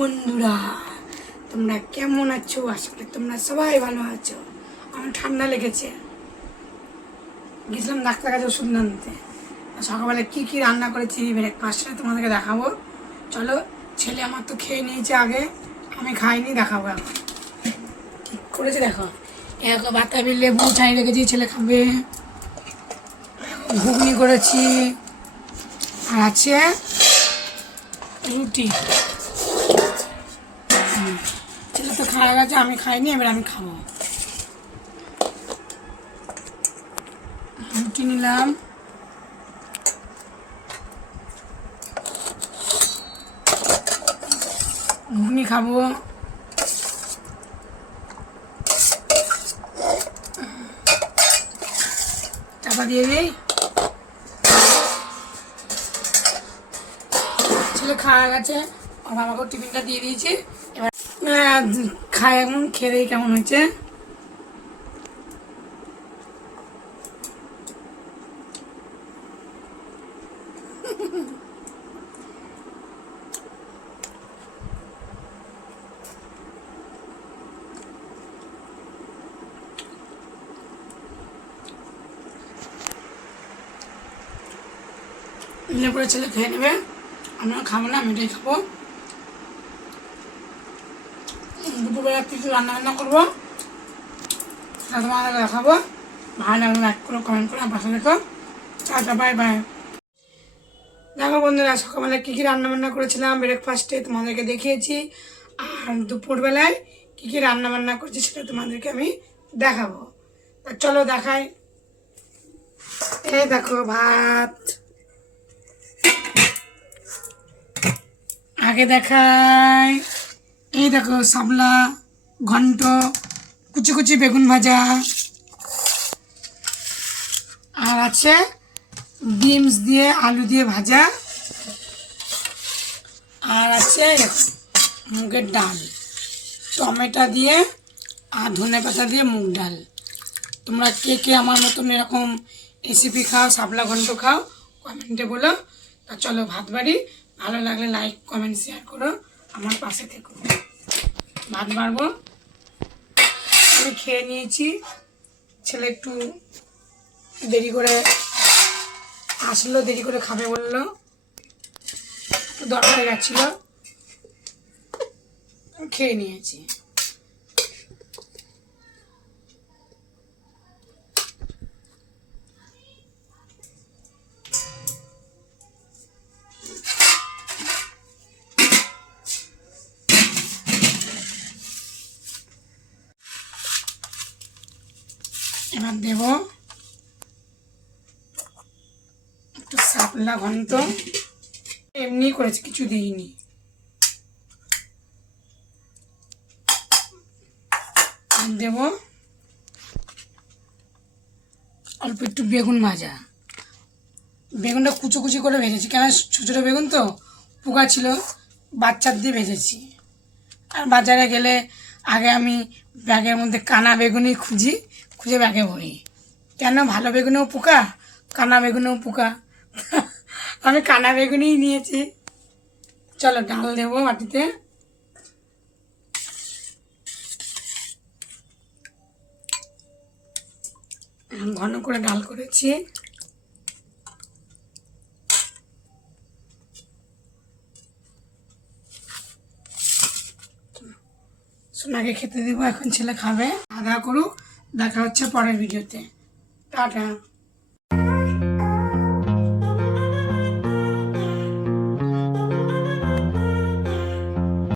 বন্ধুরা, তোমরা কেমন আছো? আশা করি তোমরা সবাই ভালো আছো। আমার ঠান্ডা লেগেছে, গেছিলাম ডাক্তার কাছে ওষুধ আনতে। সকালবেলা কী কী রান্না করেছি ব্রেকফাস্টে তোমাদেরকে দেখাবো। চলো, ছেলে আমার তো খেয়ে নিয়েছে আগে, আমি খাইনি, দেখাবো এখন কী করেছি। দেখো, এরকম বাতাবি লেবু চাই রেখেছি, ছেলে খাবে। ঘুগনি করেছি, আর আছে রুটি। ছেলে তো খাওয়া গেছে, আমি খাইনি, এবার আমি খাবো। রুটি নিলাম, ঘুগনি খাবো, চাপা দিয়ে দিই। ছেলে খাওয়া গেছে, আর বাবাকেও টিফিনটা দিয়ে দিয়েছি। এবার খাই, এখন খেয়ে দিই কেমন হয়েছে। নিলে পরে ছেলে খেয়ে নেবে, আমরা খাবো না, আমি এটাই খাবো। দুপুরবেলা কিছু রান্না করবো, সেটা তোমাদের দেখাবো। ভালো লাগলে লাইক করো, কমেন্ট করো, পাশে দেখো। Tata, bye bye. দেখো বন্ধুরা, সকালবেলা কী কী রান্নাবান্না করেছিলাম ব্রেকফাস্টে তোমাদেরকে দেখিয়েছি, আর দুপুরবেলায় কী কী রান্নাবান্না করছি সেটা তোমাদেরকে আমি দেখাবো। তা চলো দেখাই। এই দেখো ভাত, আগে দেখাই। এই দেখো শাপলা ঘন্ট, কুচি কুচি বেগুন ভাজা, আর আছে বিনস দিয়ে আলু দিয়ে ভাজা, আর আছে মুগের ডাল, টমেটো দিয়ে আর ধনে পাতা দিয়ে মুগ ডাল। তোমরা কে কে আমার মতন এরকম রেসিপি খাও, শাপলা ঘন্ট খাও, কমেন্টে বলো। তা চলো ভাত বাড়ি, ভালো লাগলে লাইক কমেন্ট শেয়ার করো, আমার পাশে থেকো। ভাত বাড়বো, আমি খেয়ে নিয়েছি। ছেলে একটু দেরি করে আসলো, দেরি করে খাবে বললো, একটু দরকার গেছিলো, খেয়ে নিয়েছি। এবার দেব একটু শাপলা ঘন্ট, এমনি করেছি, কিছু দিইনি। দেব অল্প একটু বেগুন ভাজা, বেগুনটা কুচো কুচি করে ভেজেছি, কেন ছোটো ছোটো বেগুন তো পোকা ছিল, বাচ্চার দিয়ে ভেজেছি। আর বাজারে গেলে আগে আমি ব্যাগের মধ্যে কানা বেগুনই খুঁজে ব্যাগে ভরি, কেন ভালো বেগুনেও পোকা, কানা বেগুনেও পোকা। আমি কানা বেগুনই নিয়েছি। চলো ডাল দেবো বাটিতে, ঘন করে ডাল করেছি। সোনাকে খেতে দেবো, এখন ছেলে খাবে, খাওয়া দাওয়া করুক। দেখা হচ্ছে পরের ভিডিওতে। টাটা।